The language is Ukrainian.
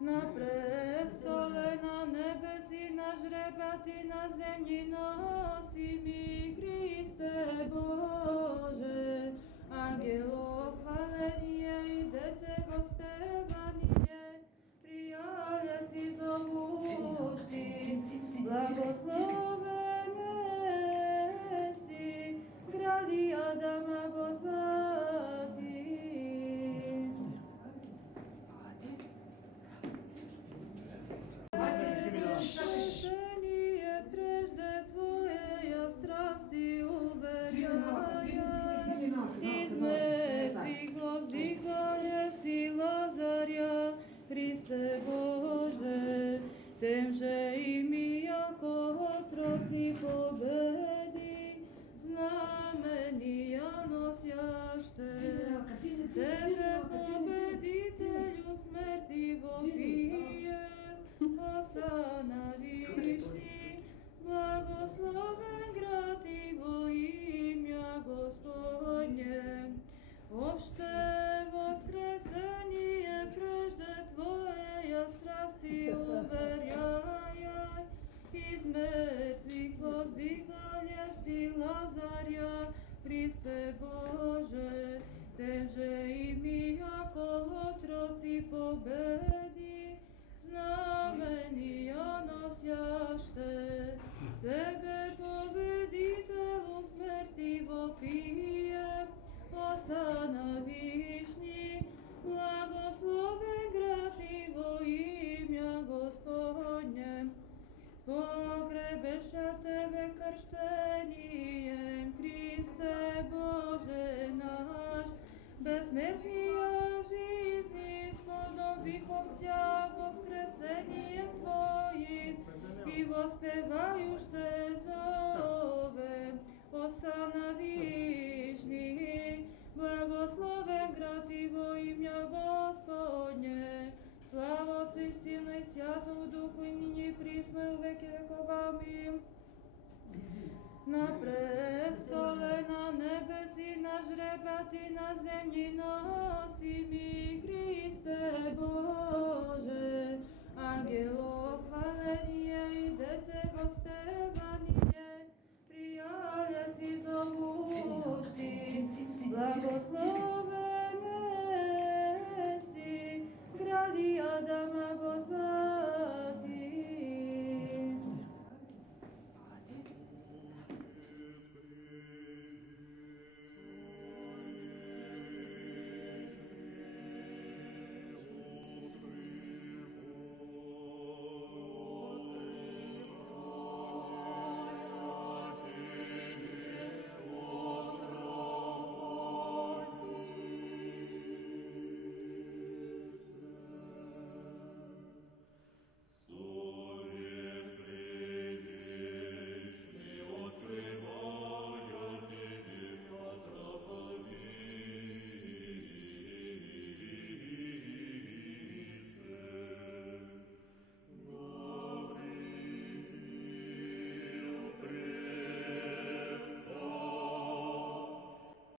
На престоле на небеси, на жребати на земји носи ми Христе Боже. Ангело хваление и дете воспевание, пријавља си зовушти, благословен си, гради Адама во злати. Спасение прежде Твоеја страсти уверјаја, из мертвих воздигање си Лазарја, Христе Боже, темже и ми јако отроци победи, знаменија носјаште, Тебе победителю смерти вопие, Осана вишни, благословен град и во имја Господње. Обще воскресение прежде Твоеја страсти уверјај, из мертвих воздигање си Лазарја, Христе Боже, темже и ми јако отроци победи, знаменија носјаште, Тебе победителу смерти вопие, Осана вишни, благословен град и во имја Господње. Погребеша Тебе крштенијем, Христе Боже наш, безсмертнија жизни, сподобихом ся воскресенијем Твоим, и воспевајуште зовем, Осана вишни, благословен град и во имја Господње. Слава Отцу и Сину и Святому Духу, и ниње и присно и увеки веков. Амин. На престоле на небеси, на жребати на земји носи ми Христе Боже. Ангело хваление и дете воспевание,